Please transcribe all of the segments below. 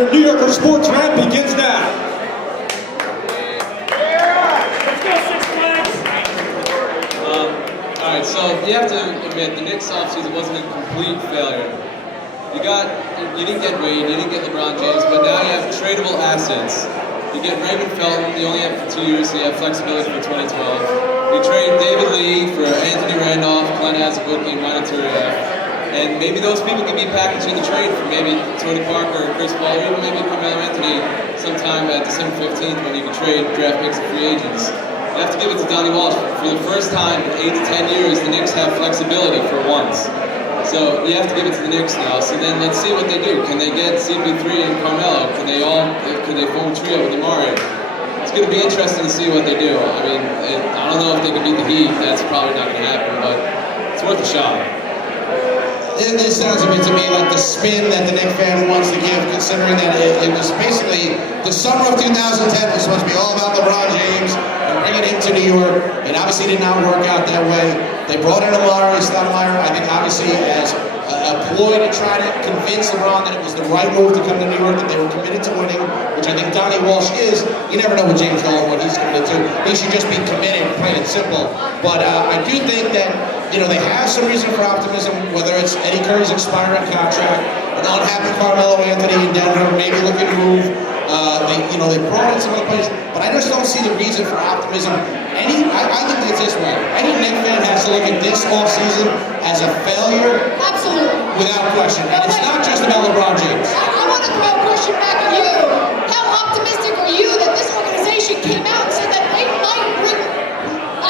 Your New Yorker Sports Rant begins now. Let's go, Six Flags. Alright, so you have to admit, the Knicks offseason wasn't a complete failure. You didn't get Wade, you didn't get LeBron James, but now you have tradable assets. You get Raymond Felton, you only have for 2 years, so you have flexibility for 2012. You trade David Lee for Anthony Randolph, Glenn Azabuki, and Manu Turiev. And maybe those people can be packaged in the trade for maybe Tony Parker or Chris Paul, or even maybe Carmelo Anthony sometime at December 15th when you can trade draft picks and free agents. You have to give it to Donnie Walsh. For the first time in 8 to 10 years, the Knicks have flexibility for once. So you have to give it to the Knicks now. So then let's see what they do. Can they get CP3 and Carmelo? Can they form a trio with Amari? It's going to be interesting to see what they do. I mean, I don't know if they can beat the Heat. That's probably not going to happen, but it's worth a shot. This sounds a bit to me like the spin that the Knicks fan wants to give, considering that it was basically the summer of 2010 was supposed to be all about LeBron James and bringing him to New York. It obviously did not work out that way. They brought in Amari Stoudemire, I think obviously as a ploy to try to convince LeBron that it was the right move to come to New York, that they were committed to winning, which I think Donnie Walsh is. You never know with James Dolan what he's committed to. He should just be committed, plain and simple. But I do think that they have some reason for optimism, whether it's Eddie Curry's expiring contract, an unhappy Carmelo Anthony in Denver, maybe looking to move. They brought in some other players, but I just don't see the reason for optimism. I think it's this way. Any Knicks fan has to look at this offseason as a failure. Absolutely. Without question. And it's not just about LeBron James. I want to throw a question back at you. How optimistic are you that this organization came out and said that they might bring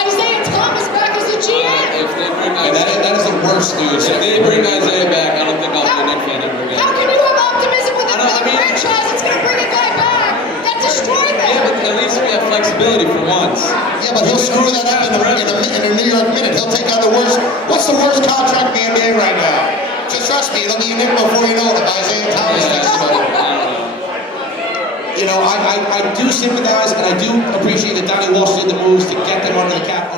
Isaiah Thomas back as the GM? If they bring Isaiah, that is the worst news. If they bring Isaiah back, I don't think I'll be a Knicks fan ever again. How can you have optimism with another franchise that's going to bring a guy back that destroyed them? Yeah, but at least we have flexibility for once. Yeah, but he'll screw that up in a New York minute. He'll take on the worst. What's the worst contract in the NBA right now? Just trust me, it'll be Nick before you know it. Isaiah Thomas takes somebody. I do sympathize and I do appreciate that Donnie Walsh did the moves to get them under the cap.